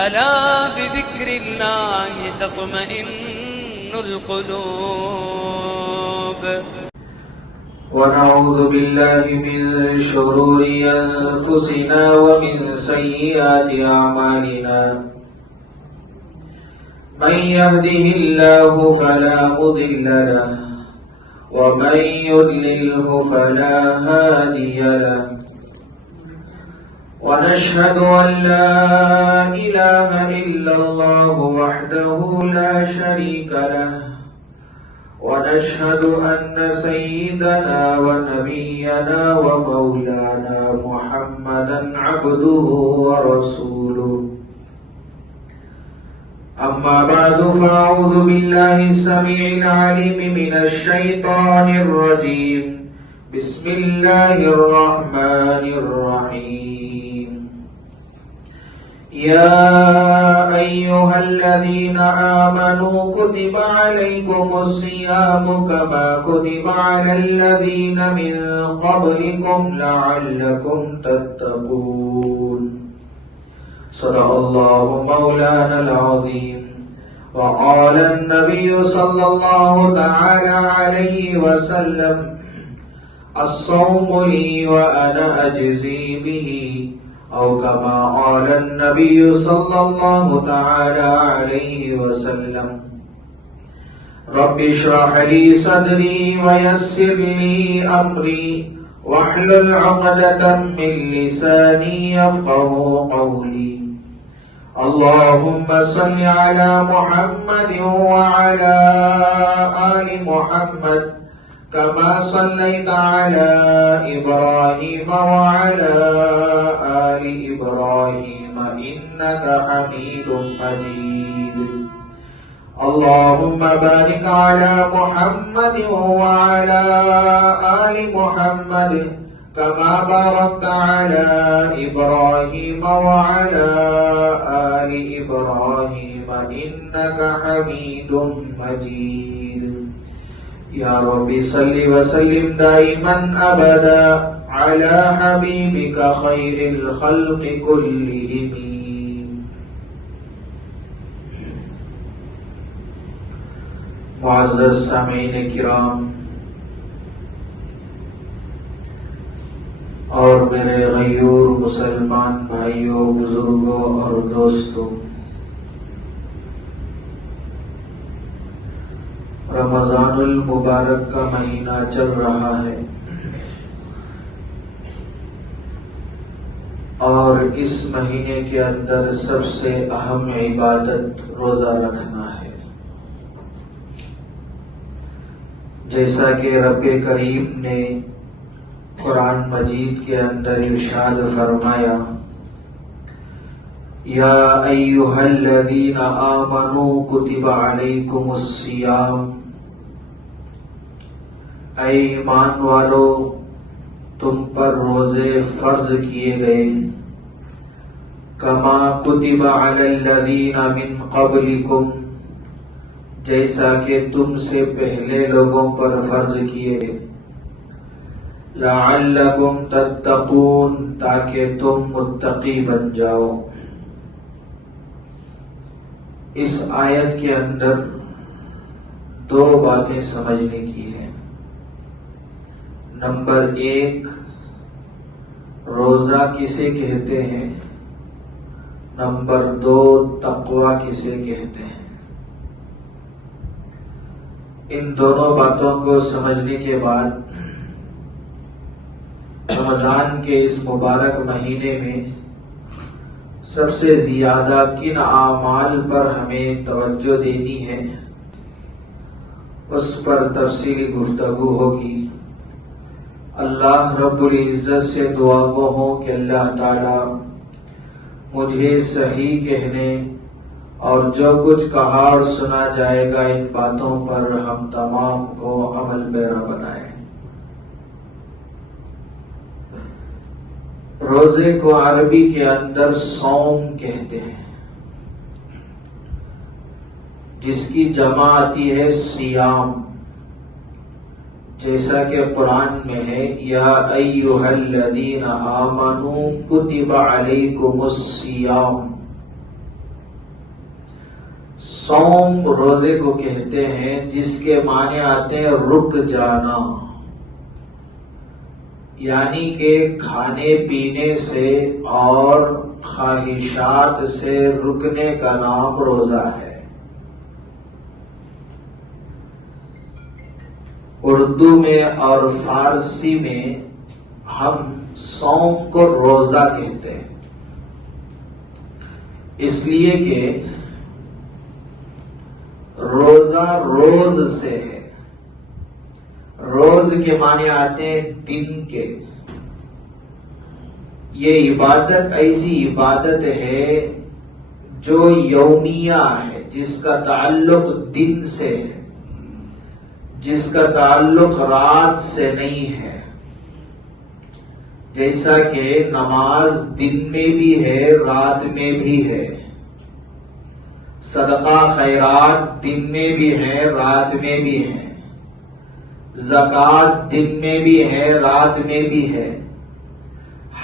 ألا بذكر الله تطمئن القلوب. ونعوذ بالله من شرور أنفسنا ومن سيئات أعمالنا. من يهده الله فلا مضل له ومن يضلله فلا هادي له. ونشهد أن لا إله إلا الله وحده لا شريك له. ونشهد أن سيدنا ونبينا ومولانا محمدا عبده ورسوله. أما بعد فأعوذ بالله السميع العليم من الشيطان الرجيم. بسم الله الرحمن الرحيم. يا أيها الذين آمنوا كتب عليكم الصيام كما كتب على الذين من قبلكم لعلكم تتقون. صدق الله مولانا العظيم. وقال النبي صلى الله تعالى عليه وسلم: الصوم لي وأنا أجزي به، أو كما قال النبي صلى الله تعالى عليه وسلم. رب اشرح لي صدري ويسر لي أمري واحلل عقدة من لساني يفقهوا قولي. اللهم صل على محمد وعلى آل محمد كما صليت على إبراهيم وعلى آل إبراهيم إنك حميد مجيد. اللهم بارك على محمد وعلى آل محمد كما باركت على إبراهيم وعلى آل إبراهيم إنك حميد مجيد. يا رب صل وسلم دائما أبدا على حبيبك خير الخلق كلهم. معزز سامعین کرام اور میرے غیور مسلمان بھائیوں، بزرگوں اور دوستوں، رمضان المبارک کا مہینہ چل رہا ہے اور اس مہینے کے اندر سب سے اہم عبادت روزہ رکھنا ہے. جیسا کہ رب کریم نے قرآن مجید کے اندر ارشاد فرمایا: یا ایھا الذین آمنوا کتب علیکم الصیام. اے ایمان والو، تم پر روزے فرض کیے گئے. کما کتب علی الذین من قبلکم، جیسا کہ تم سے پہلے لوگوں پر فرض کیے. لعلکم تتقون، تاکہ تم متقی بن جاؤ. اس آیت کے اندر دو باتیں سمجھنے کی ہیں. نمبر 1، روزہ کسے کہتے ہیں. نمبر 2، تقویٰ کسے کہتے ہیں. ان دونوں باتوں کو سمجھنے کے بعد رمضان کے اس مبارک مہینے میں سب سے زیادہ کن اعمال پر ہمیں توجہ دینی ہے، اس پر تفصیلی گفتگو ہوگی. اللہ رب العزت سے دعا گو ہوں کہ اللہ تعالی مجھے صحیح کہنے اور جو کچھ کہا اور سنا جائے گا ان باتوں پر ہم تمام کو عمل پیرا بنائیں. روزے کو عربی کے اندر صوم کہتے ہیں، جس کی جمع آتی ہے سیام. جیسا کہ قرآن میں ہے: یا ایھا الذین آمنوا کتب علیکم الصیام. صوم روزے کو کہتے ہیں جس کے معنی آتے ہیں رک جانا، یعنی کہ کھانے پینے سے اور خواہشات سے رکنے کا نام روزہ ہے۔ اردو میں اور فارسی میں ہم صوم کو روزہ کہتے ہیں، اس لیے کہ روزہ روز سے ہے۔ روز کے معنی آتے ہیں دن کے۔ یہ عبادت ایسی عبادت ہے جو یومیہ ہے، جس کا تعلق دن سے ہے، جس کا تعلق رات سے نہیں ہے۔ جیسا کہ نماز دن میں بھی ہے، رات میں بھی ہے، صدقہ خیرات دن میں بھی ہے، رات میں بھی ہے، زکوٰۃ دن میں بھی ہے، رات میں بھی ہے،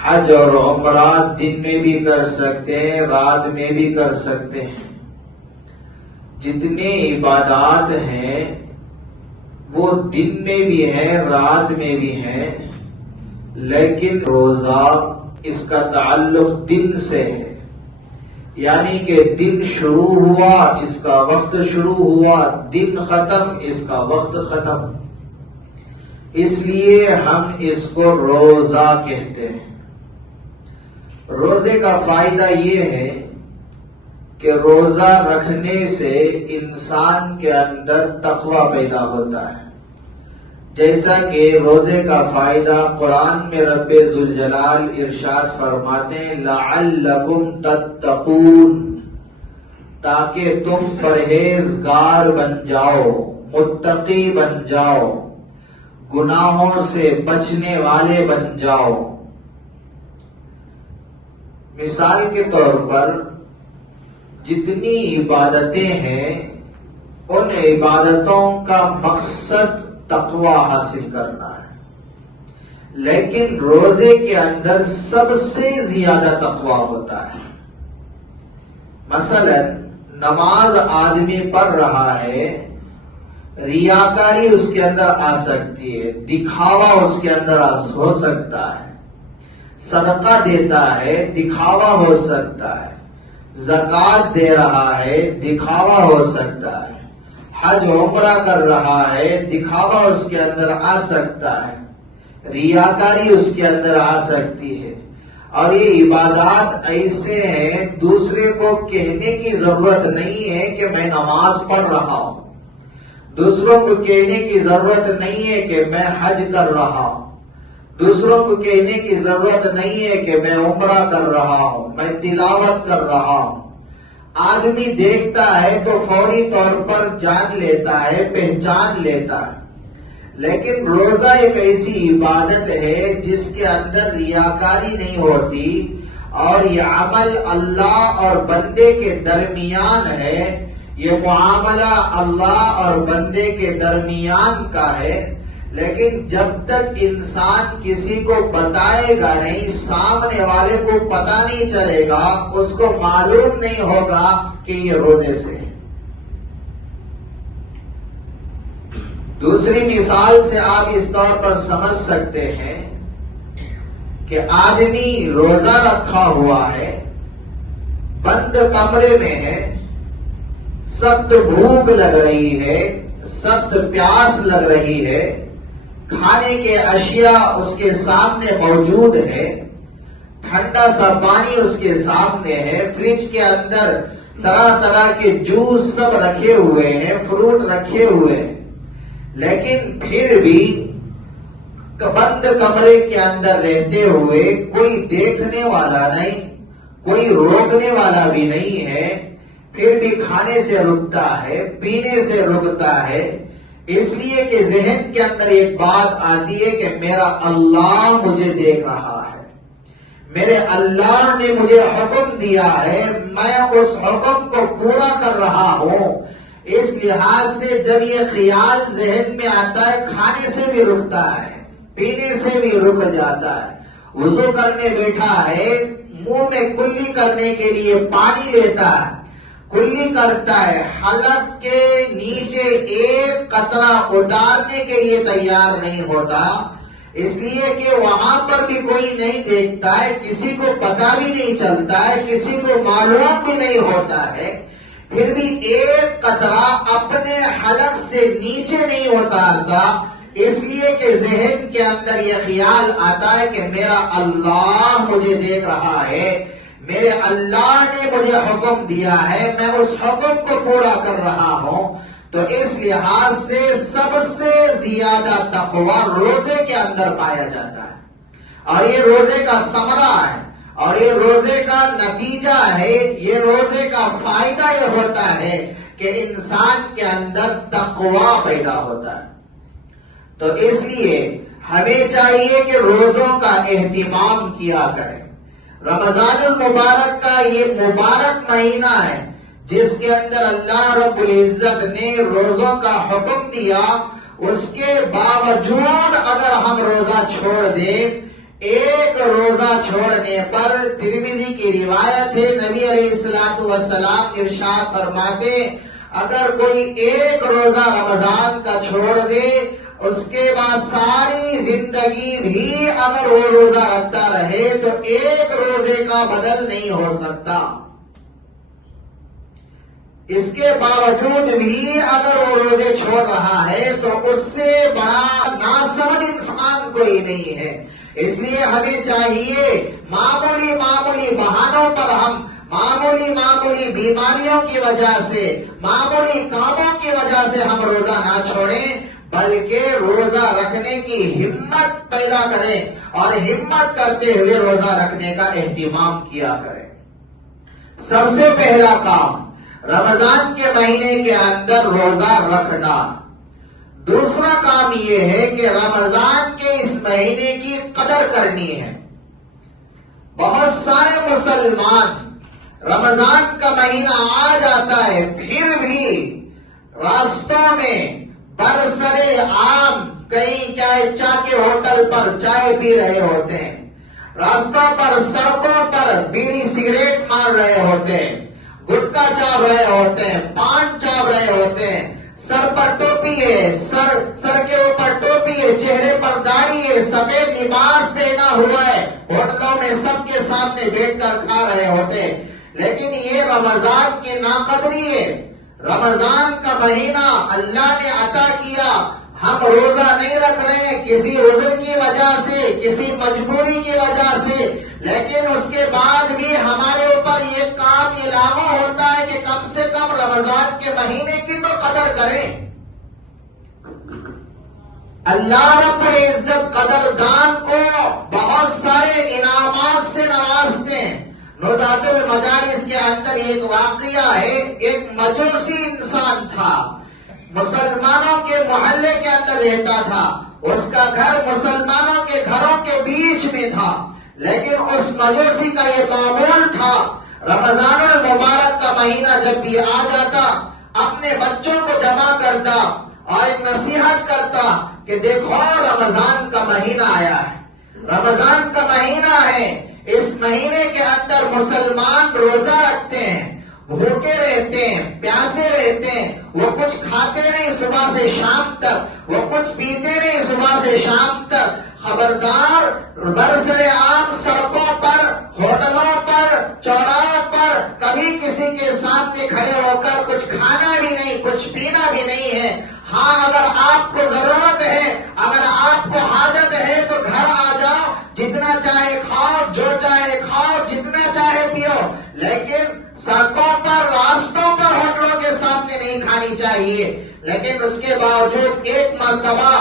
حج اور عمرہ دن میں بھی کر سکتے ہیں، رات میں بھی کر سکتے ہیں۔ جتنے عبادات ہیں وہ دن میں بھی ہے، رات میں بھی ہے، لیکن روزہ اس کا تعلق دن سے ہے، یعنی کہ دن شروع ہوا اس کا وقت شروع ہوا، دن ختم اس کا وقت ختم، اس لیے ہم اس کو روزہ کہتے ہیں۔ روزے کا فائدہ یہ ہے کہ روزہ رکھنے سے انسان کے اندر تقوی پیدا ہوتا ہے، جیسا کہ روزے کا فائدہ قرآن میں رب ذوالجلال ارشاد فرماتے ہیں لعلکم تتقون، تاکہ تم پرہیزگار بن جاؤ، متقی بن جاؤ، گناہوں سے بچنے والے بن جاؤ۔ مثال کے طور پر جتنی عبادتیں ہیں ان عبادتوں کا مقصد تقوی حاصل کرنا ہے، لیکن روزے کے اندر سب سے زیادہ تقوی ہوتا ہے۔ مثلا نماز آدمی پڑھ رہا ہے، ریاکاری اس کے اندر آ سکتی ہے، دکھاوا اس کے اندر ہو سکتا ہے، صدقہ دیتا ہے، دکھاوا ہو سکتا ہے، زکوٰۃ دے رہا ہے، دکھاوا ہو سکتا ہے، حج عمرہ کر رہا ہے، دکھاوا اس کے اندر آ سکتا ہے، ریاکاری اس کے اندر آ سکتی ہے۔ اور یہ عبادات ایسے ہیں دوسرے کو کہنے کی ضرورت نہیں ہے کہ میں نماز پڑھ رہا ہوں، دوسروں کو کہنے کی ضرورت نہیں ہے کہ میں حج کر رہا ہوں، دوسروں کو کہنے کی ضرورت نہیں ہے کہ میں عمرہ کر رہا ہوں، میں تلاوت کر رہا ہوں۔ آدمی دیکھتا ہے تو فوری طور پر جان لیتا ہے، پہچان لیتا ہے۔ لیکن روزہ ایک ایسی عبادت ہے جس کے اندر ریاکاری نہیں ہوتی، اور یہ عمل اللہ اور بندے کے درمیان ہے، یہ معاملہ اللہ اور بندے کے درمیان کا ہے۔ لیکن جب تک انسان کسی کو بتائے گا نہیں، سامنے والے کو پتہ نہیں چلے گا، اس کو معلوم نہیں ہوگا کہ یہ روزے سے ہے۔ دوسری مثال سے آپ اس طور پر سمجھ سکتے ہیں کہ آدمی روزہ رکھا ہوا ہے، بند کمرے میں ہے، سخت بھوک لگ رہی ہے، سخت پیاس لگ رہی ہے، کھانے کے اشیاء اس کے سامنے موجود ہے، ٹھنڈا سا پانی اس کے سامنے ہے، فریج کے اندر طرح طرح کے جوس سب رکھے ہوئے ہیں، فروٹ رکھے ہوئے ہیں، لیکن پھر بھی بند کمرے کے اندر رہتے ہوئے کوئی دیکھنے والا نہیں، کوئی روکنے والا بھی نہیں ہے، پھر بھی کھانے سے رکتا ہے، پینے سے رکتا ہے، اس لیے کہ ذہن کے اندر ایک بات آتی ہے کہ میرا اللہ مجھے دیکھ رہا ہے، میرے اللہ نے مجھے حکم دیا ہے، میں اس حکم کو پورا کر رہا ہوں۔ اس لحاظ سے جب یہ خیال ذہن میں آتا ہے، کھانے سے بھی رکتا ہے، پینے سے بھی رک جاتا ہے، وضو کرنے بیٹھا ہے، منہ میں کلی کرنے کے لیے پانی لیتا ہے، کلی کرتا ہے، حلق کے نیچے ایک قطرہ اتارنے کے لیے تیار نہیں ہوتا، اس لیے کہ وہاں پر بھی کوئی نہیں دیکھتا ہے، کسی کو پتہ بھی نہیں چلتا ہے، کسی کو معلوم بھی نہیں ہوتا ہے، پھر بھی ایک قطرہ اپنے حلق سے نیچے نہیں اتارتا، اس لیے کہ ذہن کے اندر یہ خیال آتا ہے کہ میرا اللہ مجھے دیکھ رہا ہے، میرے اللہ نے مجھے حکم دیا ہے، میں اس حکم کو پورا کر رہا ہوں۔ تو اس لحاظ سے سب سے زیادہ تقوی روزے کے اندر پایا جاتا ہے، اور یہ روزے کا ثمرہ ہے، اور یہ روزے کا نتیجہ ہے، یہ روزے کا فائدہ یہ ہوتا ہے کہ انسان کے اندر تقوی پیدا ہوتا ہے۔ تو اس لیے ہمیں چاہیے کہ روزوں کا اہتمام کیا کریں۔ رمضان المبارک کا یہ مبارک مہینہ ہے جس کے اندر اللہ رب العزت نے روزوں کا حکم دیا، اس کے باوجود اگر ہم روزہ چھوڑ دیں، ایک روزہ چھوڑنے پر ترمذی کی روایت ہے، نبی علیہ السلام ارشاد فرماتے اگر کوئی ایک روزہ رمضان کا چھوڑ دے، اس کے بعد ساری زندگی بھی اگر وہ روزہ رکھتا رہے تو ایک روزے کا بدل نہیں ہو سکتا، اس کے باوجود بھی اگر وہ روزے چھوڑ رہا ہے تو اس سے بڑا ناسمجھ انسان کوئی نہیں ہے۔ اس لیے ہمیں چاہیے معمولی بہانوں پر ہم معمولی بیماریوں کی وجہ سے، معمولی کاموں کی وجہ سے ہم روزہ نہ چھوڑیں، بلکہ روزہ رکھنے کی ہمت پیدا کریں اور ہمت کرتے ہوئے روزہ رکھنے کا اہتمام کیا کریں۔ سب سے پہلا کام رمضان کے مہینے کے اندر روزہ رکھنا۔ دوسرا کام یہ ہے کہ رمضان کے اس مہینے کی قدر کرنی ہے۔ بہت سارے مسلمان رمضان کا مہینہ آ جاتا ہے پھر بھی راستوں میں برسرے عام کہیں چائے کے ہوٹل پر چائے پی رہے ہوتے ہیں، راستوں پر سڑکوں پر بیڑی سگریٹ مار رہے ہوتے ہیں، گٹکا چاپ رہے ہوتے ہیں، پان چاپ رہے ہوتے ہیں، سر پر ٹوپی ہے، سر کے اوپر ٹوپی ہے، چہرے پر داڑھی ہے، سفید لباس پہنا ہوا ہے، ہوٹلوں میں سب کے سامنے بیٹھ کر کھا رہے ہوتے ہیں، لیکن یہ رمضان کی ناقدری ہے۔ رمضان کا مہینہ اللہ نے عطا کیا، ہم روزہ نہیں رکھ رہے ہیں کسی عذر کی وجہ سے، کسی مجبوری کی وجہ سے، لیکن اس کے بعد بھی ہمارے اوپر یہ کام یہ لاگو ہوتا ہے کہ کم سے کم رمضان کے مہینے کی تو قدر کریں۔ اللہ رب العزت قدردان کو بہت سارے انعامات سے نوازتے ہیں۔ نزہۃ المجالس کے اندر ایک واقعہ ہے، ایک مجوسی انسان تھا، مسلمانوں کے محلے کے اندر رہتا تھا، اس کا گھر مسلمانوں کے گھروں کے بیچ میں تھا، لیکن اس مجوسی کا یہ معمول تھا رمضان المبارک کا مہینہ جب بھی آ جاتا اپنے بچوں کو جمع کرتا اور ایک نصیحت کرتا کہ دیکھو رمضان کا مہینہ آیا ہے، رمضان کا مہینہ ہے، اس مہینے کے اندر مسلمان روزہ رکھتے ہیں، بھوکے رہتے ہیں، پیاسے رہتے ہیں، وہ کچھ کھاتے نہیں صبح سے شام تک، وہ کچھ پیتے نہیں صبح سے شام تک۔ خبردار برسر عام سڑکوں پر، ہوٹلوں پر، چوراہوں پر کبھی کسی کے سامنے کھڑے ہو کر کچھ کھانا بھی نہیں، کچھ پینا بھی نہیں ہے۔ ہاں اگر آپ کو ضرورت ہے، اگر آپ کو حاجت ہے تو گھر آ جاؤ، جتنا چاہے کھاؤ، جو چاہے کھاؤ، جتنا چاہے پیو، لیکن سڑکوں پر، راستوں پر، ہوٹلوں کے سامنے نہیں کھانی چاہیے۔ لیکن اس کے باوجود ایک مرتبہ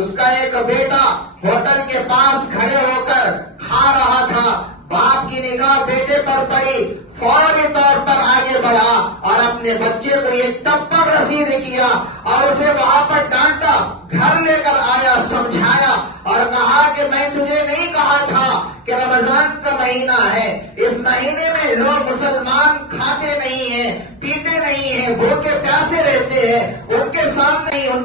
اس کا ایک بیٹا ہوٹل کے پاس کھڑے ہو کر کھا رہا تھا، باپ کی نگاہ بیٹے پر پڑی، فوری طور پر آگے بڑھا اور اپنے بچے کو ایک تپڑ رسید کیا اور اسے وہاں پر ڈانٹا، گھر لے کر آیا، سمجھایا اور کہا کہ میں تجھے نہیں کہا تھا کہ رمضان کا مہینہ ہے، اس مہینے میں لوگ مسلمان کھاتے نہیں ہیں، پیتے نہیں ہیں، بھوکے پیاسے رہتے ہیں، ان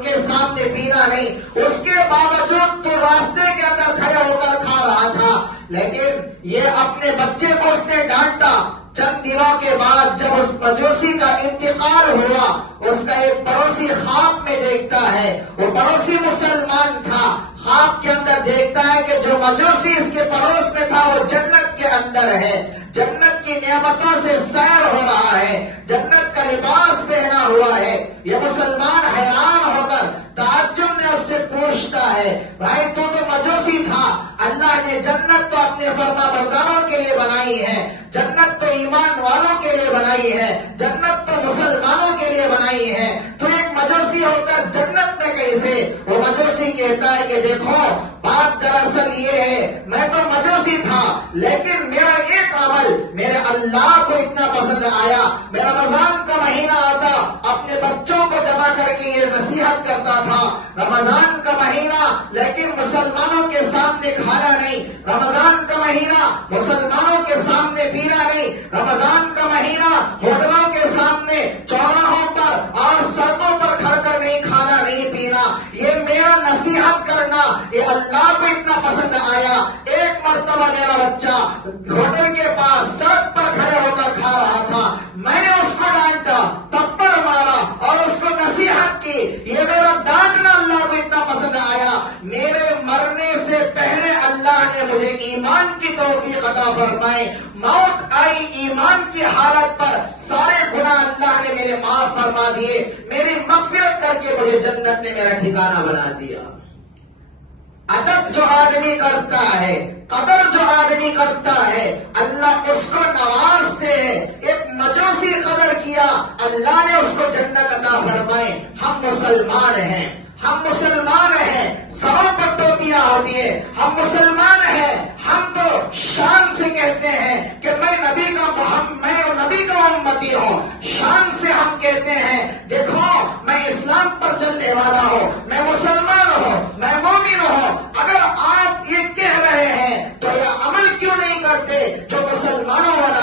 کے سامنے پینا نہیں، اس کے باوجود تو راستے کے اندر کھڑے ہو کر کھا رہا تھا، لیکن یہ اپنے بچے کو اس نے ڈانٹا، چند دنوں کے بعد جب اس مجوسی کا انتقال ہوا، اس کا ایک پڑوسی خواب میں دیکھتا ہے، وہ پڑوسی مسلمان تھا، خواب کے اندر دیکھتا ہے کہ جو مجوسی اس کے پڑوس میں تھا وہ جنت کے اندر ہے، جنت کی نعمتوں سے سیر ہو رہا ہے، جنت کا لباس پہنا ہوا ہے۔ یہ مسلمان حیران ہو کر تعجب میں اس سے پوچھتا ہے، بھائی تو مجوسی تھا، اللہ نے جنت تو اپنے فرما برداروں کے لیے بنائی ہے، جنت تو ایمان والوں کے لیے بنائی ہے، جنت تو مسلمانوں کے لیے بنائی ہے، تو ایک مجوسی ہو کر جنت میں کیسے؟ وہ مجوسی کہتا ہے کہ دیکھو بات دراصل یہ ہے، میں تو مجوسی تھا لیکن میرا ایک عمل میرے اللہ کو اتنا پسند آیا، میں رمضان کا مہینہ آتا اپنے بچوں کو جمع کر کے یہ نصیحت کرتا تھا، رمضان کا مہینہ لیکن مسلمانوں کے سامنے کھانا نہیں، رمضان کا مہینہ مسلمانوں کے سامنے پینا نہیں، رمضان کا مہینہ ہوٹلوں کے سامنے چوراہوں پر اور سڑکوں پر کھڑ کر نہیں کھانا نہیں پینا، یہ میرا نصیحت کرنا یہ اللہ کو اتنا پسند آیا۔ ایک مرتبہ میرا بچہ ہوٹل کے پاس سڑک پر کھڑے ہو کر کھا رہا تھا، میں نے اس کو ڈانٹا، تپڑ مارا اور اس کو نصیحت کی، یہ میرا ڈانٹنا اللہ کو اتنا پسند آیا، میرے مرنے سے پہلے اللہ نے مجھے ایمان کی توفیق عطا فرمائے، موت آئی ایمان کی حالت پر، سارے گناہ اللہ نے میرے معاف فرما دیے، میری مغفرت کر کے مجھے جنت میں میرا ٹھکانہ بنا دیا۔ ادب جو آدمی کرتا ہے، قدر جو آدمی کرتا ہے، اللہ اس کو نوازتے ہیں۔ ایک مجوسی قدر کیا، اللہ نے اس کو جنت عطا فرمائے۔ ہم مسلمان ہیں، ہم مسلمان ہیں، سروں پر ٹوپیاں ہوتی ہیں، ہم مسلمان ہیں، ہم تو شان سے کہتے ہیں کہ میں نبی کا امتی ہوں، شان سے ہم کہتے ہیں دیکھو میں اسلام پر چلنے والا ہوں، میں مسلمان ہوں، میں مومن ہوں۔ اگر آپ یہ کہہ رہے ہیں تو یہ عمل کیوں نہیں کرتے جو مسلمانوں والا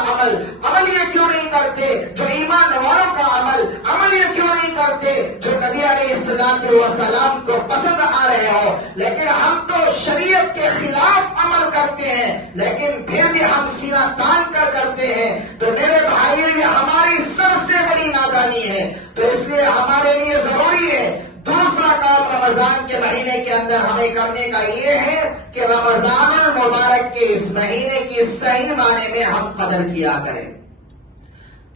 عمل یہ کیوں نہیں کرتے جو ایمان والوں کا عمل یہ کیوں نہیں کرتے جو نبی علیہ السلام کو پسند آ رہے ہو؟ لیکن ہم تو شریعت کے خلاف عمل کرتے ہیں، لیکن پھر بھی ہم سینہ تان کر کرتے ہیں، تو میرے بھائی یہ ہماری سب سے بڑی نادانی ہے۔ تو اس لیے ہمارے لیے ضروری ہے دوسرا کام رمضان کے مہینے کے اندر ہمیں کرنے کا یہ ہے کہ رمضان المبارک کے اس مہینے کی صحیح معنی میں ہم قدر کیا کریں۔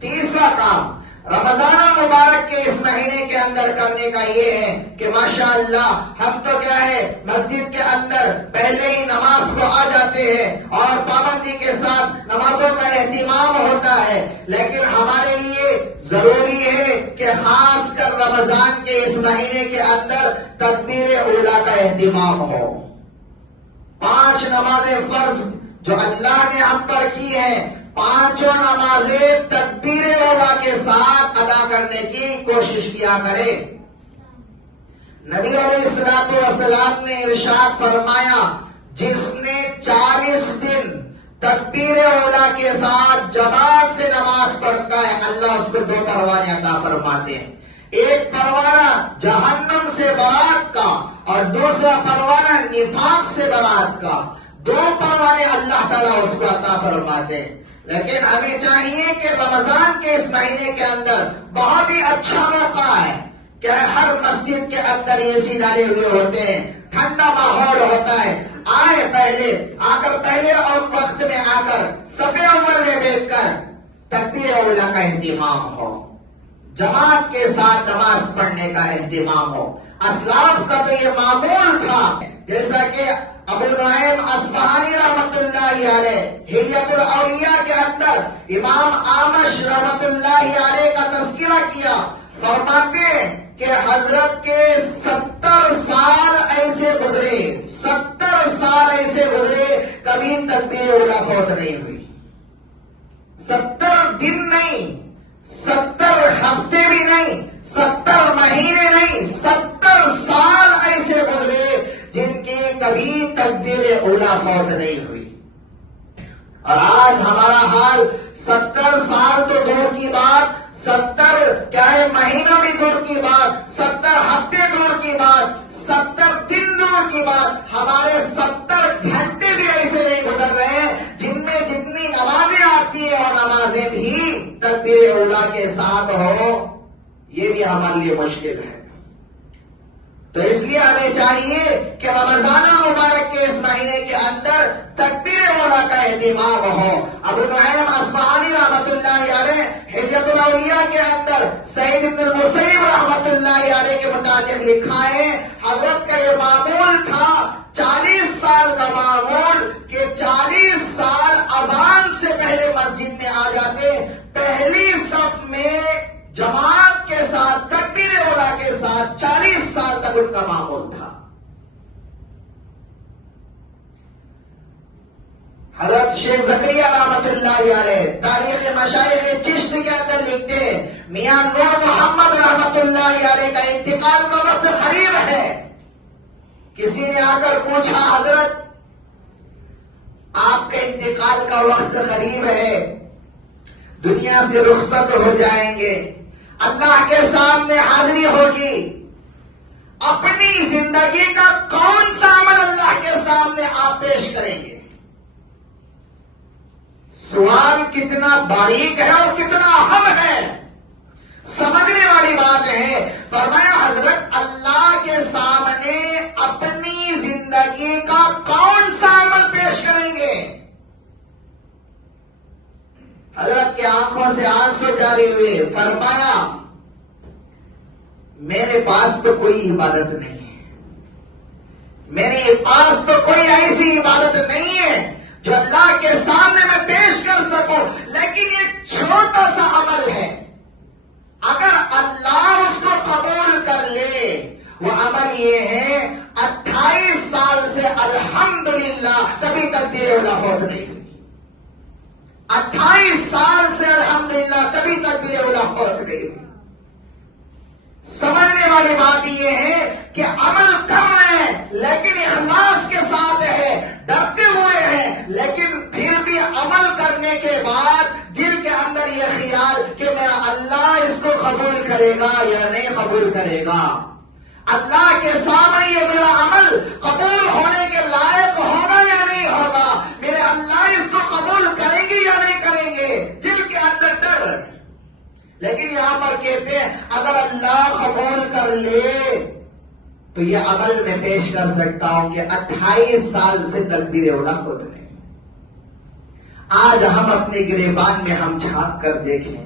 تیسرا کام رمضان مبارک کے اس مہینے کے اندر کرنے کا یہ ہے کہ ماشاءاللہ ہم تو کیا ہے مسجد کے اندر پہلے ہی نماز کو آ جاتے ہیں اور پابندی کے ساتھ نمازوں کا اہتمام ہوتا ہے، لیکن ہمارے لیے ضروری ہے کہ خاص کر رمضان کے اس مہینے کے اندر تکبیر اولیٰ کا اہتمام ہو۔ 5 نمازیں فرض جو اللہ نے ہم پر کی ہیں، 5 نمازیں تکبیر اولیٰ کے ساتھ ادا کرنے کی کوشش کیا کرے۔ نبی علیہ السلام نے ارشاد فرمایا جس نے 40 دن تکبیر اولیٰ کے ساتھ جماعت سے نماز پڑھتا ہے اللہ اس کو 2 پروانے عطا فرماتے ہیں، ایک پروانہ جہنم سے برات کا اور دوسرا پروانہ نفاق سے برات کا، 2 پروانے اللہ تعالیٰ اس کو عطا فرماتے ہیں۔ لیکن ہمیں چاہیے کہ رمضان کے اس مہینے کے اندر بہت ہی اچھا موقع ہے کہ ہر مسجد کے اندر اے سی ڈالے ہوئے ہوتے ہیں، ٹھنڈا ماحول ہوتا ہے، آئے پہلے اور وقت میں آ کر صف اول میں بیٹھ کر تکبیر اولیٰ کا اہتمام ہو، جماعت کے ساتھ نماز پڑھنے کا اہتمام ہو۔ اسلاف کا تو یہ معمول تھا، جیسا کہ ابو نعیم اصفہانی رحمت اللہ علیہ حلیۃ الاولیاء کے اندر امام اعمش رحمت اللہ علیہ کا تذکرہ کیا، فرماتے ہیں کہ حضرت کے 70 سال ایسے گزرے، 70 سال ایسے گزرے کبھی تکبیر اولیٰ فوت نہیں ہوئی، 70 دن نہیں، 70 ہفتے بھی نہیں، 70 مہینے نہیں، 70 سال ایسے گزرے جن کی کبھی تکبیر اولیٰ فوت نہیں ہوئی۔ اور آج ہمارا حال 70 سال تو دور کی بات، 70 کیا ہے مہینہ بھی دور کی بات، 70 ہفتے دور کی بات، 70 دن دور کی بات، ہمارے 70 گھنٹے بھی ایسے نہیں گزر رہے ہیں جن میں جتنی نمازیں آتی ہیں اور نمازیں بھی تکبیر اولا کے ساتھ ہو، یہ بھی ہمارے لیے مشکل ہے۔ تو اس لیے ہمیں چاہیے کہ رمضان المبارک کے اس مہینے کے اندر تکبیر اولا کا اہتمام ہو۔ ابو نعیم اصفہانی رحمۃ اللہ علیہ حلیۃ الاولیاء کے اندر سعید بن المسیب رحمۃ اللہ علیہ کے متعلق لکھا ہے، حضرت کا یہ معمول تھا 40 سال کا معمول کہ 40 سال اذان سے پہلے مسجد میں آ جاتے، پہلی صف میں جماعت کے ساتھ تکبیر اولا کے ساتھ 40 سال تک ان کا معمول تھا۔ حضرت شیخ زکریا رحمۃ اللہ علیہ تاریخ مشائخ چشت کے اندر لکھتے ہیں، میاں نور محمد رحمۃ اللہ علیہ کا انتقال کا وقت قریب ہے۔ کسی نے آ کر پوچھا، حضرت آپ کا انتقال کا وقت قریب ہے، دنیا سے رخصت ہو جائیں گے، اللہ کے سامنے حاضری ہوگی، اپنی زندگی کا کون سا عمل اللہ کے سامنے آپ پیش کریں گے؟ سوال کتنا باریک ہے اور کتنا اہم ہے، سمجھنے والی بات ہے۔ فرمایا حضرت اللہ کے سامنے اپنی زندگی کا کون سا عمل پیش کریں گے؟ حضرت کی آنکھوں سے آنسو جاری ہوئے، فرمایا میرے پاس تو کوئی عبادت نہیں ہے، میرے پاس تو کوئی ایسی عبادت نہیں ہے جو اللہ کے سامنے میں پیش کر سکوں، لیکن ایک چھوٹا سا عمل ہے، اگر اللہ اس کو قبول کر لے، وہ عمل یہ ہے 28 سال سے الحمدللہ کبھی تکبیر اولا فوت نہیں ہوئی، 28 سال سے الحمدللہ کبھی تکبیر اولا فوت نہیں ہوئی۔ سمجھنے والی بات یہ ہے کہ عمل کر رہے ہیں لیکن اخلاص کے ساتھ ہے، ڈرتے ہوئے ہیں، لیکن پھر بھی عمل کرنے کے بعد دل کے اندر یہ خیال کہ میرا اللہ اس کو قبول کرے گا یا نہیں قبول کرے گا، اللہ کے سامنے یہ میرا عمل قبول ہونے کے لائق ہوگا یا نہیں ہوگا، میرے اللہ اس کو قبول کریں گے یا نہیں کریں گے، دل کے اندر ڈر۔ لیکن یہاں پر کہتے ہیں اگر اللہ قبول کر لے تو یہ عمل میں پیش کر سکتا ہوں کہ 28 سال سے تکبیر اولا خود نہیں۔ آج ہم اپنے گریبان میں ہم جھانک کر دیکھیں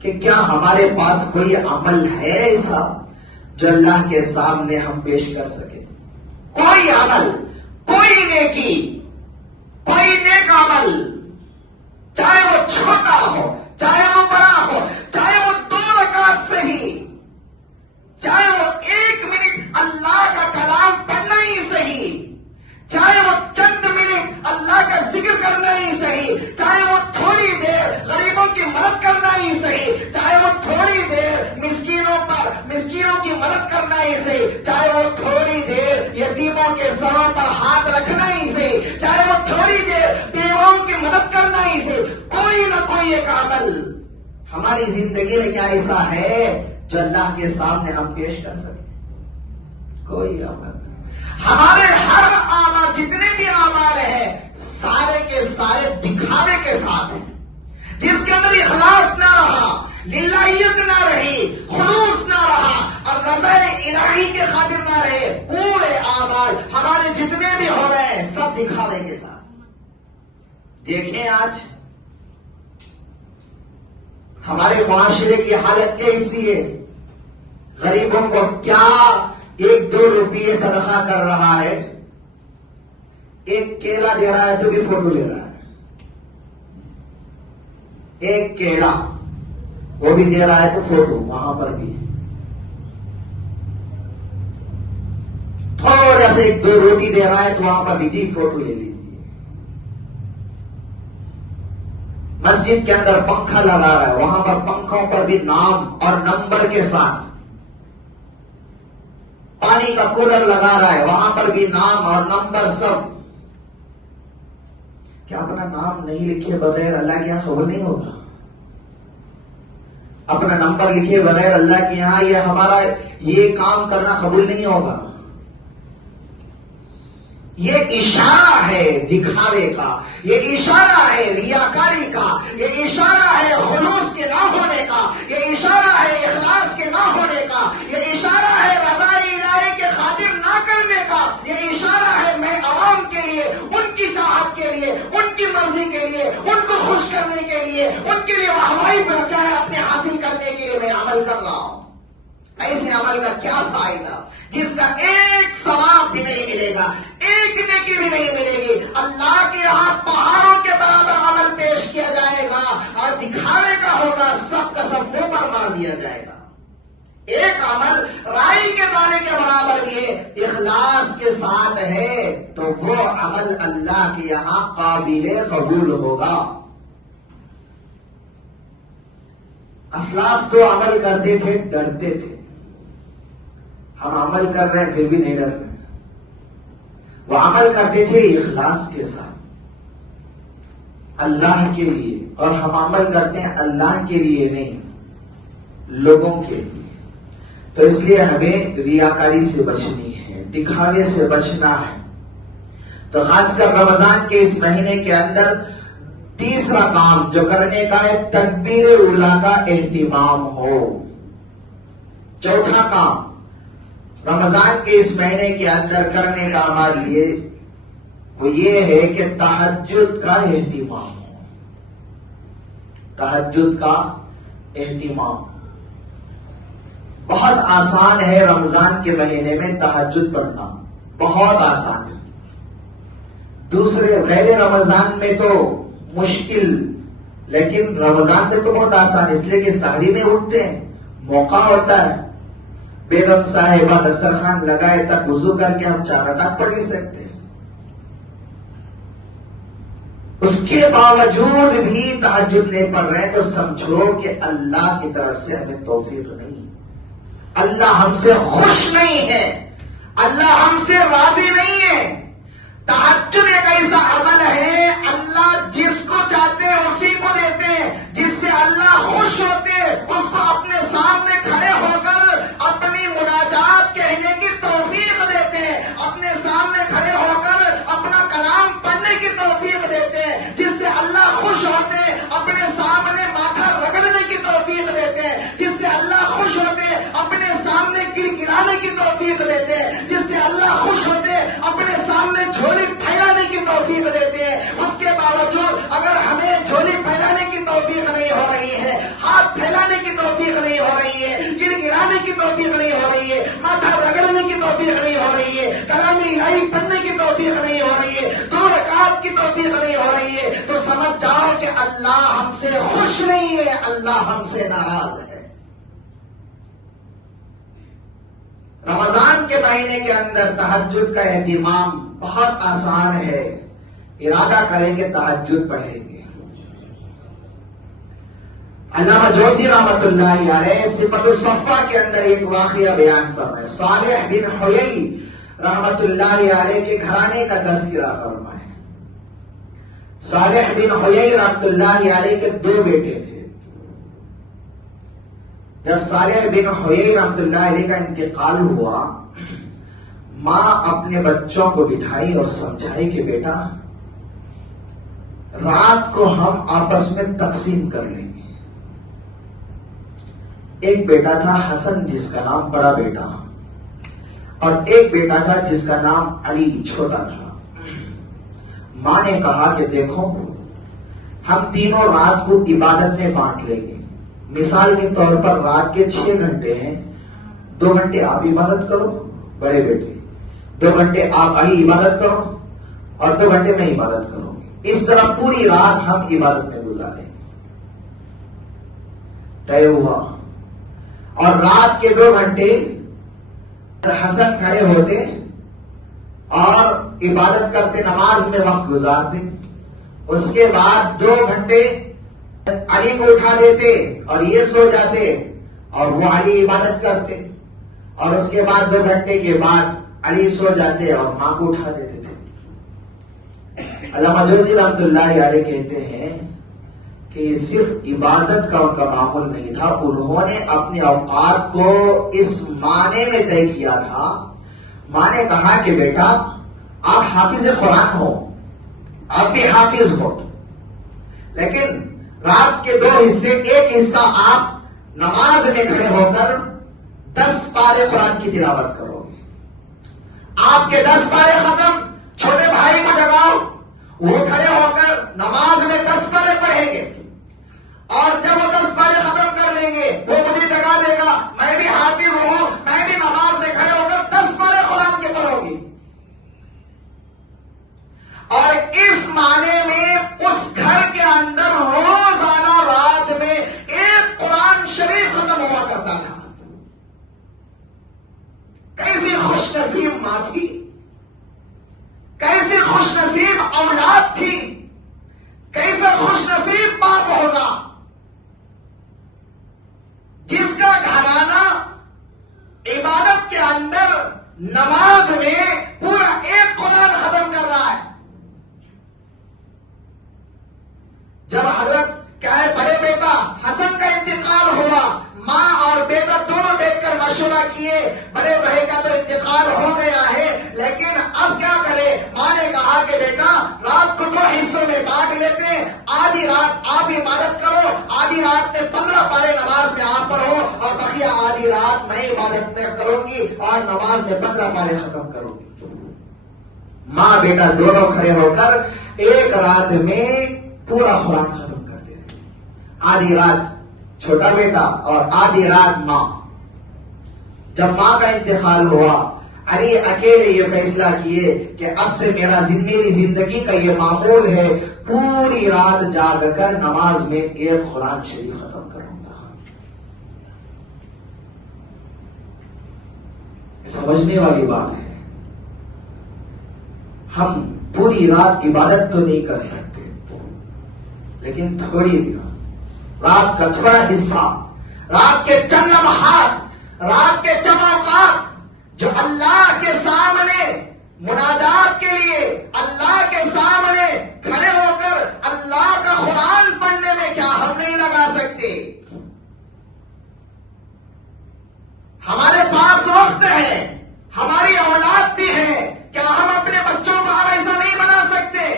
کہ کیا ہمارے پاس کوئی عمل ہے ایسا جو اللہ کے سامنے ہم پیش کر سکے؟ کوئی عمل، کوئی نیکی، کوئی نیک عمل، چاہے وہ چھوٹا ہو چاہے وہ بڑا ہو، چاہے وہ 2 رکعت سے ہی، چاہے وہ 1 منٹ اللہ کا کلام پڑھنا ہی صحیح، چاہے وہ چند منٹ اللہ کا ذکر کرنا ہی صحیح، چاہے وہ تھوڑی دیر غریبوں کی مدد کرنا ہی صحیح، چاہے وہ تھوڑی دیر مسکینوں کی مدد کرنا ہی صحیح، چاہے وہ تھوڑی دیر یتیموں کے سروں پر ہاتھ رکھنا ہی صحیح، چاہے وہ تھوڑی دیر بیواؤں کی مدد کرنا ہی صحیح، کوئی نہ کوئی ایک عمل ہماری زندگی میں کیا ایسا ہے جو اللہ کے سامنے ہم پیش کر سکیں؟ کوئی عمل۔ ہمارے ہر اعمال، جتنے بھی اعمال ہیں، سارے کے سارے دکھاوے کے ساتھ ہیں، جس کے اندر اخلاص نہ رہا، للہیت نہ رہی، خلوص نہ رہا اور رضا الہی کے خاطر نہ رہے، پورے اعمال ہمارے جتنے بھی ہو رہے ہیں سب دکھاوے کے ساتھ۔ دیکھیں آج ہمارے معاشرے کی حالت کیسی ہے، غریبوں کو کیا 1-2 روپیے صدقہ کر رہا ہے، ایک کیلا دے رہا ہے تو بھی فوٹو لے رہا ہے، ایک کیلا وہ بھی دے رہا ہے تو فوٹو، وہاں پر بھی تھوڑا سے 1-2 روٹی دے رہا ہے تو وہاں پر بھی جی فوٹو لے لیجیے۔ مسجد کے اندر پنکھا لگا رہا ہے، وہاں پر پنکھوں پر بھی نام اور نمبر کے ساتھ، پانی کا کولر لگا رہا ہے، وہاں پر بھی نام اور نمبر سب۔ کیا اپنا نام نہیں لکھے بغیر اللہ کے یہاں قبول نہیں ہوگا؟ اپنا نمبر لکھے بغیر اللہ کے یہاں یہ ہمارا یہ کام کرنا قبول نہیں ہوگا۔ یہ اشارہ ہے دکھاوے کا، یہ اشارہ ہے ریاکاری کا، یہ اشارہ ہے خلوص کے نہ ہونے کا، یہ اشارہ ہے اخلاص کے نہ ہونے کا، یہ اشارہ ہے رضا الہی کے خاطر نہ کرنے کا، یہ اشارہ ہے میں عوام کے لیے، ان کی چاہت کے لیے، ان کی مرضی کے لیے، ان کو خوش کرنے کے لیے، ان کے لیے واہوائی بہتا ہے اپنے حاصل کرنے کے لیے میں عمل کر رہا ہوں۔ ایسے عمل کا کیا فائدہ جس کا ایک ثواب بھی نہیں ملے گا، ایک نیکی بھی نہیں ملے گی؟ اللہ کے یہاں پہاڑوں کے برابر عمل پیش کیا جائے گا اور دکھانے کا ہوگا، سب کا سب منہ پر مار دیا جائے گا۔ ایک عمل رائی کے دانے کے برابر بھی ہے، اخلاص کے ساتھ ہے تو وہ عمل اللہ کے یہاں قابل قبول ہوگا۔ اسلاف تو عمل کرتے تھے، ڈرتے تھے، ہم عمل کر رہے ہیں پھر بھی نہیں ڈر رہے۔ وہ عمل کرتے تھے اخلاص کے ساتھ اللہ کے لیے، اور ہم عمل کرتے ہیں اللہ کے لیے نہیں، لوگوں کے لیے۔ تو اس لیے ہمیں ریاکاری سے بچنی ہے، دکھاوے سے بچنا ہے۔ تو خاص کر رمضان کے اس مہینے کے اندر تیسرا کام جو کرنے کا ہے، تکبیر اولیٰ کا اہتمام ہو۔ چوتھا کام رمضان کے اس مہینے کے اندر کرنے کا ہمارے لیے وہ یہ ہے کہ تہجد کا اہتمام ہو۔ تہجد کا اہتمام بہت آسان ہے، رمضان کے مہینے میں تہجد پڑھنا بہت آسان ہے۔ دوسرے غیر رمضان میں تو مشکل، لیکن رمضان میں تو بہت آسان، اس لیے کہ سحری میں اٹھتے ہیں، موقع ہوتا ہے، بیگم صاحبہ دسترخوان لگائے تک وضو کر کے ہم 4 رکعت پڑھ نہیں سکتے۔ اس کے باوجود بھی تہجد نہیں پڑھ رہے تو سمجھو کہ اللہ کی طرف سے ہمیں توفیق نہیں، اللہ ہم سے خوش نہیں ہے، اللہ ہم سے راضی نہیں ہے۔ تہجد ایک ایسا عمل ہے، اللہ جس کو چاہتے ہیں اسی کو دیتے ہیں، جس سے اللہ خوش ہوتے ہیں اس کو اپنے سامنے کھڑے ہو کر اپنی مناجات کہنے کی توفیق دیتے ہیں، اپنے سامنے کھڑے ہو کر اپنا کلام پڑھنے کی توفیق دیتے ہیں، جس سے اللہ خوش ہوتے ہیں، اپنے سامنے ماتھا رگڑنے کی توفیق دیتے ہیں، جس سے اللہ خوش ہوتے ہیں، اپنے سامنے گڑگڑانے کی توفیق دیتے ہیں، جس سے اللہ خوش ہوتے ہیں، اپنے سامنے جھولی پھیلانے کی توفیق دیتے ہیں۔ اس کے باوجود اگر ہمیں جھولی پھیلانے کی توفیق نہیں ہو رہی ہے، ہاتھ پھیلانے کی توفیق نہیں ہو رہی ہے، گڑگڑانے کی توفیق نہیں ہو رہی ہے، ماتھا رگڑنے کی توفیق نہیں ہو رہی ہے، کلام الہی پڑھنے کی توفیق نہیں ہو رہی ہے، 2 رکعت کی توفیق نہیں ہو رہی ہے، تو سمجھ جاؤ کہ اللہ ہم سے خوش نہیں ہے، اللہ ہم سے ناراض ہے۔ رمضان کے مہینے کے اندر تہجد کا اہتمام بہت آسان ہے، ارادہ کریں گے تہجد پڑھیں گے۔ علامہ جوزی رحمت اللہ علیہ صفت الصفا کے اندر ایک واقعہ بیان فرمائے، صالح بن حیی رحمت اللہ علیہ کے گھرانے کا تذکرہ فرمائے۔ صالح بن حیی رحمت اللہ علیہ کے 2 بیٹے تھے۔ جب صالح بن حیی رحمت اللہ علیہ کا انتقال ہوا، ماں اپنے بچوں کو بٹھائی اور سمجھائی کہ بیٹا رات کو ہم آپس میں تقسیم کر لیں گے۔ ایک بیٹا تھا حسن جس کا نام بڑا بیٹا، اور ایک بیٹا تھا جس کا نام علی چھوٹا تھا۔ ماں نے کہا کہ دیکھو ہم تینوں رات کو عبادت میں بانٹ لیں گے۔ مثال کے طور پر رات کے 6 گھنٹے ہیں، 2 گھنٹے آپ عبادت کرو بڑے بیٹے، 2 گھنٹے آپ علی عبادت کرو، اور 2 گھنٹے میں عبادت کروں گی۔ اس طرح پوری رات ہم عبادت میں گزاریں۔ طے ہوا، اور رات کے 2 گھنٹے حسن کھڑے ہوتے اور عبادت کرتے، نماز میں وقت گزارتے۔ اس کے بعد 2 گھنٹے علی کو اٹھا دیتے اور یہ سو جاتے، اور وہ علی عبادت کرتے، اور اس کے بعد 2 گھنٹے کے بعد علی سو جاتے اور ماں کو اٹھا دیتے تھے۔ علامہ جوزی رحمت اللہ علیہ کہتے ہیں کہ یہ صرف عبادت کا ان کا معمول نہیں تھا، انہوں نے اپنے اوقات کو اس معنی میں طے کیا تھا۔ ماں نے کہا کہ بیٹا آپ حافظ قرآن ہو، آپ بھی حافظ ہو، لیکن رات کے 2 حصے، ایک حصہ آپ نماز میں کھڑے ہو کر 10 پارے قرآن کی تلاوت کرو گے. آپ کے 10 پارے ختم، چھوٹے بھائی کو جگاؤ، وہ کھڑے ہو کر نماز میں 10 پارے پڑھیں گے، اور جب وہ 10 پارے ختم کر لیں گے وہ مجھے جگا دے گا، میں بھی حافظ ہوں، میں بھی نماز میں کھڑے ہو کر 10 پارے قرآن کے پڑھوں گی. اور اس معنی میں اس گھر کے اندر روزانہ رات میں ایک قرآن شریف ختم ہوا کرتا تھا. کیسی خوش نصیب ماں تھی، کیسی خوش نصیب اولاد تھی، کیسا خوش نصیب باپ ہوگا جس کا گھرانہ عبادت کے اندر نماز میں پورا ایک قرآن ختم کر رہا ہے. جب حضرت کیا ہے بڑے بیٹا حسن کا انتقال ہوا، ماں اور بیٹا دونوں بیٹھ کر مشورہ کیے، بڑے بھائی کا تو انتقال ہو گیا ہے لیکن اب کیا کرے. ماں نے کہا کہ بیٹا رات کو 2 حصوں میں بانٹ لیتے ہیں، آدھی رات آپ عبادت کرو، آدھی رات میں 15 پارے نماز میں آپ پڑھو، اور بقیہ آدھی رات میں عبادت میں کروں گی اور نماز میں 15 پارے ختم کروں گی. ماں بیٹا دونوں کھڑے ہو کر ایک رات میں پورا قرآن ختم کرتے رہے. آدھی رات چھوٹا بیٹا اور آدھی رات ماں. جب ماں کا انتقال ہوا، علی اکیلے یہ فیصلہ کیے کہ اب سے میری زندگی کا یہ معمول ہے، پوری رات جاگ کر نماز میں ایک قرآن شریف ختم کروں گا. سمجھنے والی بات ہے. ہم پوری رات عبادت تو نہیں کر سکتے، لیکن تھوڑی رات کا تھوڑا حصہ، رات کے چند لمحات، رات کے چند اوقات جو اللہ کے سامنے مناجات کے لیے، اللہ کے سامنے کھڑے ہو کر اللہ کا قرآن پڑھنے میں کیا ہم نہیں لگا سکتے؟ ہمارے پاس وقت ہے، ہماری اولاد بھی ہے، کیا ہم اپنے بچوں کو ہم ایسا نہیں بنا سکتے؟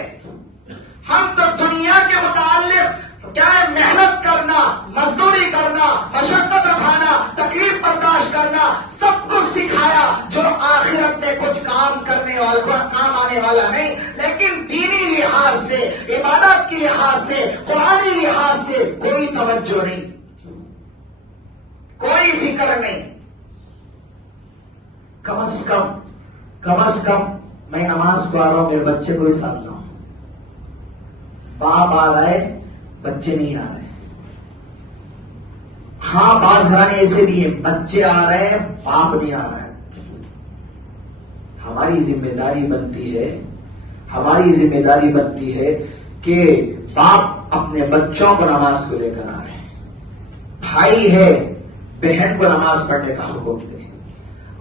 ہم تو دنیا کے متعلق کیا ہے محنت کرنا، مزدوری کرنا، مشقت اٹھانا، تکلیف برداشت کرنا، سب کچھ سکھایا جو آخرت میں کچھ کام کرنے والا، کام آنے والا نہیں. لیکن دینی لحاظ سے، عبادت کی لحاظ سے، قرآنی لحاظ سے کوئی توجہ نہیں، کوئی فکر نہیں. کم از کم میں نماز کو آ رہا ہوں، میرے بچے کو ہی ساتھ لاؤں. باپ آ رہا ہے، بچے نہیں آ رہے. ہاں بعض گھرانے ایسے بھی ہیں، بچے آ رہے ہیں، باپ نہیں آ رہا ہے. ہماری ذمہ داری بنتی ہے کہ باپ اپنے بچوں کو نماز کو لے کر آ رہے ہیں. بھائی ہے، بہن کو نماز پڑھنے کا حکم دے.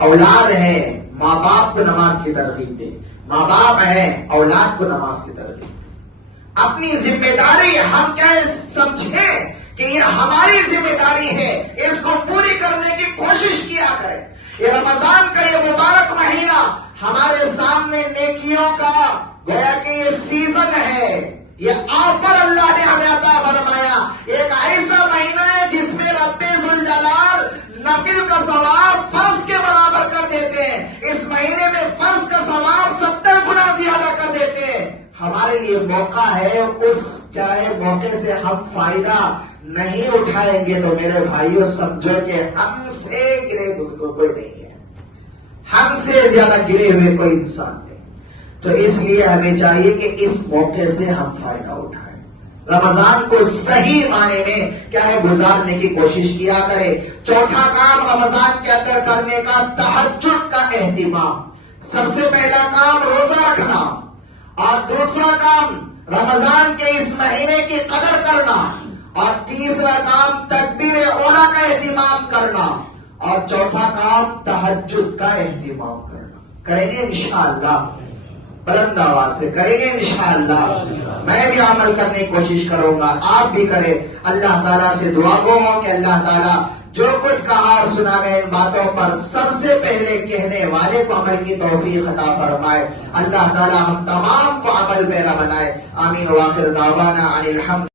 اولاد ہے، ماں باپ کو نماز کی ترغیب دے. ماں باپ ہے، اولاد کو نماز کی ترغیب دے. اپنی ذمہ داری ہم کیا سمجھیں کہ یہ ہماری ذمہ داری ہے، اس کو پوری کرنے کی کوشش کیا کریں. یہ رمضان کا یہ مبارک مہینہ ہمارے سامنے نیکیوں کا گویا کہ یہ سیزن ہے، یہ آفر اللہ نے ہمیں عطا فرمایا. ایک ایسا مہینہ ہے جس میں رب ذوالجلال نفل کا ثواب فرض کے برابر کر دیتے ہیں. اس مہینے میں فرض کا ثواب 70 گنا زیادہ کر دیتے ہیں. ہمارے لیے موقع ہے، اس کیا ہے موقع سے ہم فائدہ نہیں اٹھائیں گے تو میرے بھائیوں سمجھو کہ ہم سے گرے کوئی نہیں ہے، ہم سے زیادہ گرے ہوئے کوئی انسان نہیں. تو اس لیے ہمیں چاہیے کہ اس موقع سے ہم فائدہ اٹھائیں. رمضان کو صحیح معنی میں کیا ہے گزارنے کی کوشش کیا کرے. چوتھا کام رمضان کے اندر کرنے کا تہجد کا اہتمام. سب سے پہلا کام روزہ رکھنا، اور دوسرا کام رمضان کے اس مہینے کی قدر کرنا، اور تیسرا کام تکبیر اولا کا اہتمام کرنا، اور چوتھا کام تہجد کا اہتمام کرنا. کریں گے انشاءاللہ، بلند آواز سے کریں گے انشاءاللہ. میں بھی عمل کرنے کی کوشش کروں گا، آپ بھی کریں. اللہ تعالیٰ سے دعا گو ہوں کہ اللہ تعالیٰ جو کچھ کہا اور سنا گئے ان باتوں پر سب سے پہلے کہنے والے کو عمل کی توفیق عطا فرمائے. اللہ تعالیٰ ہم تمام کو عمل پیرا بنائے. آمین. وآخر دعوانا ان الحمد